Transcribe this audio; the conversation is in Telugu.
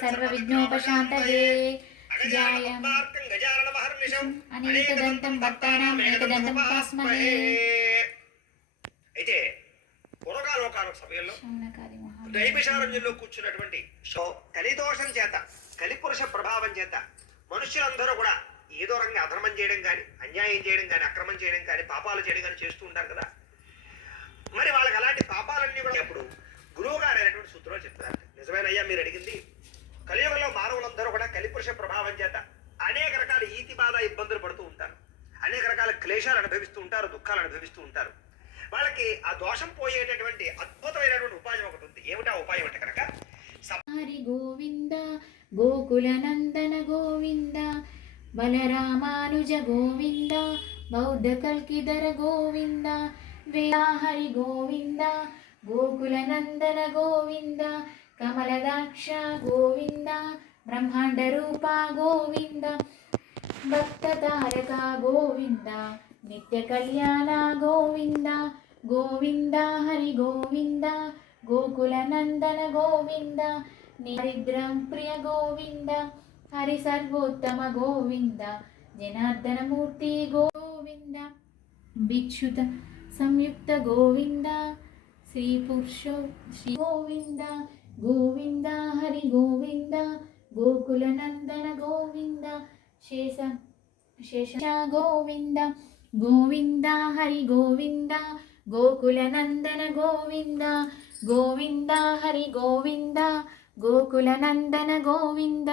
सर्वविघ्नोपशान्तये अनेकदन्तं भक्तानाम् एकदन्तं उपास्महे। అయితే పూర్వకాలోకాల సమయంలో దైవశారణ్యంలో కూర్చున్నటువంటి కలిదోషం చేత కలిపురుష ప్రభావం చేత మనుషులందరూ కూడా ఏదో రంగా అధర్మం చేయడం కానీ అన్యాయం చేయడం కానీ అక్రమం చేయడం కానీ పాపాలు చేయడం కానీ చేస్తూ ఉంటారు కదా. మరి వాళ్ళకి అలాంటి పాపాలన్నీ కూడా ఎప్పుడు గురువు గారు అయినటువంటి సూత్రంలో చెప్తారు. నిజమేనయ్యా మీరు అడిగింది. కలియుగంలో మానవులందరూ కూడా కలిపురుష ప్రభావం చేత అనేక రకాల ఈతి బాధ ఇబ్బందులు పడుతూ ఉంటారు, అనేక రకాల క్లేశాలు అనుభవిస్తూ ఉంటారు, దుఃఖాలు అనుభవిస్తూ ఉంటారు. వాళ్ళకి ఆ దోషం పోయేటటువంటి అద్భుతమైనటువంటి ఉపాయం ఒకటి ఉంది. ఏమిటా ఉపాయం అంటే కనుక హరి గోవింద గోకుల నందన గోవింద బలరామానుజ గోవింద బౌద్ధ కల్కిధర గోవింద వేదా హరి గోవింద గోకుల నందన గోవింద కమలదాక్ష గోవింద బ్రహ్మాండ రూప గోవింద భక్త తారక గోవింద నిత్య కళ్యాణ గోవింద గోవింద హరి గోవింద గోకుల నందన గోవింద నిరిద్రం ప్రియ గోవింద హరి సర్వోత్తమ గోవింద జనార్దన మూర్తి గోవింద భిక్షుత సంయుక్త గోవింద శ్రీ పురుషో శ్రీ గోవింద గోవింద హరి గోవింద గోకుల నందన గోవింద శేష గోవింద గోవింద హరి గోవింద గోకుల నందన గోవింద గోవింద హరి గోవింద గోకుల నందన గోవింద.